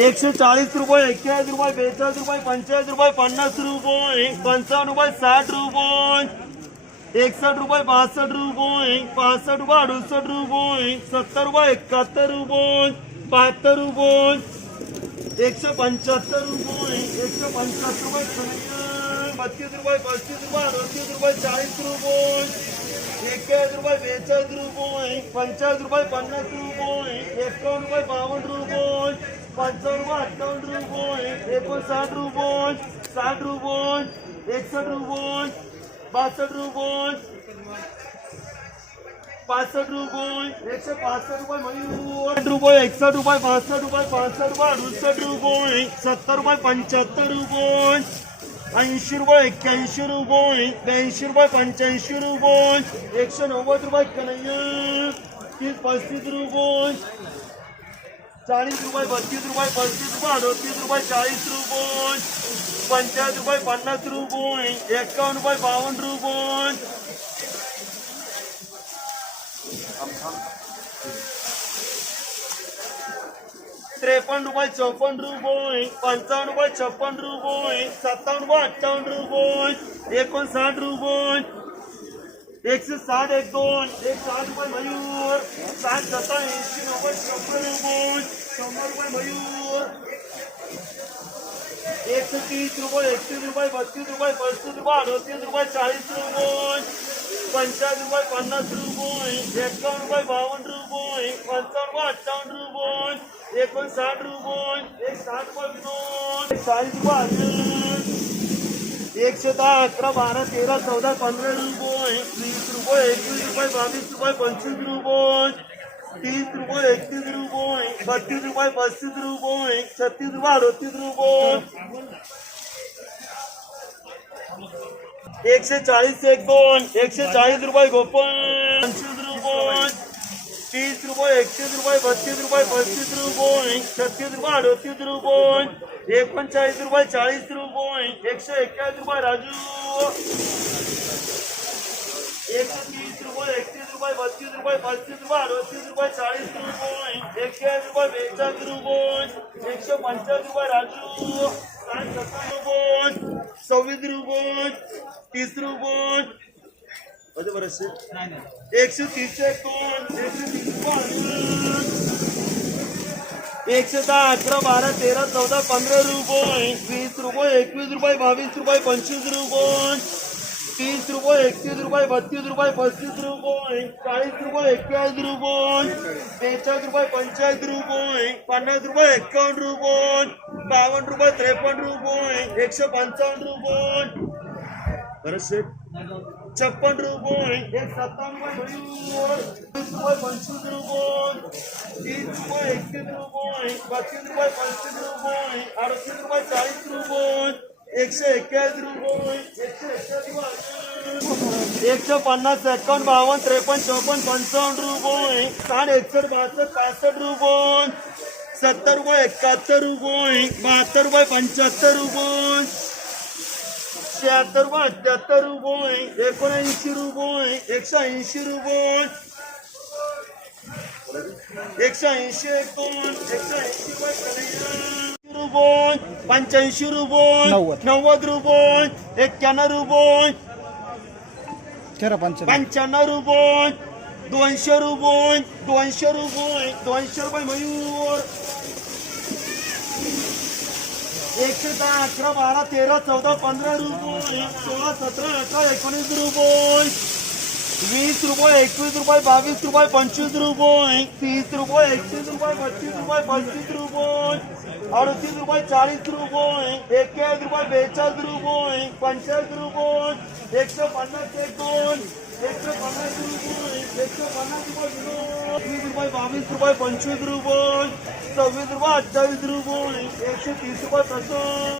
एकशे चाळीस रुपये एक्केचाळीस रुपये बेचाळीस रुपये पंचेचाळीस रुपये पन्नास रुपये पंचावन्न रुपये साठ रुपये एकसष्ट रुपये बासष्ट रुपये पासष्ट रुपये अडुसष्ट रुपये सत्तर रुपये एकाहत्तर रुपये बहात्तर रुपये एकशे पंच्याहत्तर रुपये एकशे पंच्याहत्तर रुपये शून्य, बत्तीस रुपये पस्तीस रुपये अडतीस रुपये चाळीस रुपये एक्केचाळीस रुपये बेचाळीस रुपये पंचाळीस रुपये पन्नास रुपये एकावन्न रुपये बावन्न रुपये पंचावन्न अठ्ठावन्न रुपये एकोणसाठ रुपये साठ रुपये एकसष्ट रुपये बासष्ट रुपये पासष्ट रुपये एकशे पासष्ट नव्वद रुपये पस्तीस रुपये चाळीस रुपये बत्तीस रुपये पस्तीस रुपये, अडतीस रुपये चाळीस रुपये पंचाळीस रुपये, पन्नास रुपये एकावन्न रुपये बावन्न रुपये। त्रेपन्न रुपये चौपन्न रुपये, पंचावन्न रुपये, छप्पन रुपये सत्तावन्न रुपये अठ्ठावन्न रुपये, एकोणसाठ रुपये। एकशे साठ एक दोन एक साठ रुपये मयूर। साठ सत्ता ऐंशी नव्वद शंभर रुपये शंभर रुपये मयूर। एकशे तीस रुपये एकतीस रुपये, बत्तीस रुपये पस्तीस रुपये, अडतीस रुपये चाळीस रुपये। पंचाळीस रुपये, पन्नास रुपये। एकावन्न रुपये बावन्न रुपये। पंचावन्न रुपये अठ्ठावन्न रुपये। एकोणसाठ रुपये। एक साठ रुपये विनोद। एक चाळीस रुपये एकशे दहा अकरा बारा तेरा चौदा पंधरा रुपये वीस रुपये एकवीस रुपये बावीस रुपये पंचवीस रुपये, तीस रुपये एकतीस रुपये, बत्तीस रुपये पस्तीस रुपये, छत्तीस रुपये, अडतीस रुपये। एकशे चाळीस एक दोन एकशे चाळीस रुपये गोपन। पंचवीस रुपये, तीस रुपये एकतीस रुपये, बत्तीस रुपये पस्तीस रुपये, छत्तीस रुपये, अडतीस रुपये एकोणचाळीस रुपये चाळीस रुपये। एकशे एक्केचाळीस रुपये राजू। एकशे तीस रुपये एकतीस रुपये बत्तीस रुपये पस्तीस रुपये अडतीस रुपये चाळीस रुपये। एक्केचाळीस रुपये बेचाळीस रुपये। एकशे पंचाळीस रुपये राजू। सत्तर रुपये। सव्वीस रुपये। तीस रुपये। अजून एकशे तीस एक दोन एकशे तीस रुपये। एकशे दहा अकरा बारा तेरा चौदा पंधरा रुपये. वीस रुपये एकवीस रुपये बावीस रुपये पंचवीस रुपये. तीस रुपये एकतीस रुपये बत्तीस रुपये पस्तीस रुपये. चाळीस रुपये एक्केचाळीस रुपये. बेचाळीस रुपये पंचाळीस रुपये. पन्नास रुपये एकावन्न रुपये. बावन्न रुपये त्रेपन्न रुपये. एकशे पंचावन्न रुपये. बरं शेठ. छप्पन रुपये, एक रुपये तीस रुपये रुपये तीस रुपये एकतीस रुपये बत्तीस रुपये पस्तीस रुपये रुपये चाळीस रुपये, एकशे एक्क्याऐंशी रुपये पन्नास सत्तर रुपये, एकाहत्तर रुपये, बहात्तर रुपये, पंच्याहत्तर रुपये शहात्तर अठ्याहत्तर रुपये एकोणऐंशी रुपये एकशे ऐंशी रुपये. एकशे ऐंशी एक दोन एकशे ऐंशी रुपये पंच्याऐंशी रुपये नव्वद. रुपये एक्क्याण्णव रुपये. पंच्याण्णव रुपये दोनशे रुपये दोनशे रुपये दोनशे रुपये मयूर. एकशे दहा अकरा बारा, तेरा, चौदा, पंधरा रुपये. सोळा, सतरा, अठरा, एकोणीस रुपये. वीस रुपये, एकवीस रुपये, बावीस रुपये, पंचवीस रुपये. तीस रुपये, एकतीस रुपये बत्तीस रुपये, पस्तीस रुपये. अडतीस रुपये, चाळीस रुपये. एक्केचाळीस रुपये, बेचाळीस रुपये. पंचाळीस रुपये. एकशे पन्नास एक दोन एकशे पन्नास रुपये. एकशे पन्नास रुपये. वीस रुपये, बावीस रुपये, पंचवीस रुपये. सव्वीस रुपये अठ्ठावीस रुपये एकशे तीस रुपये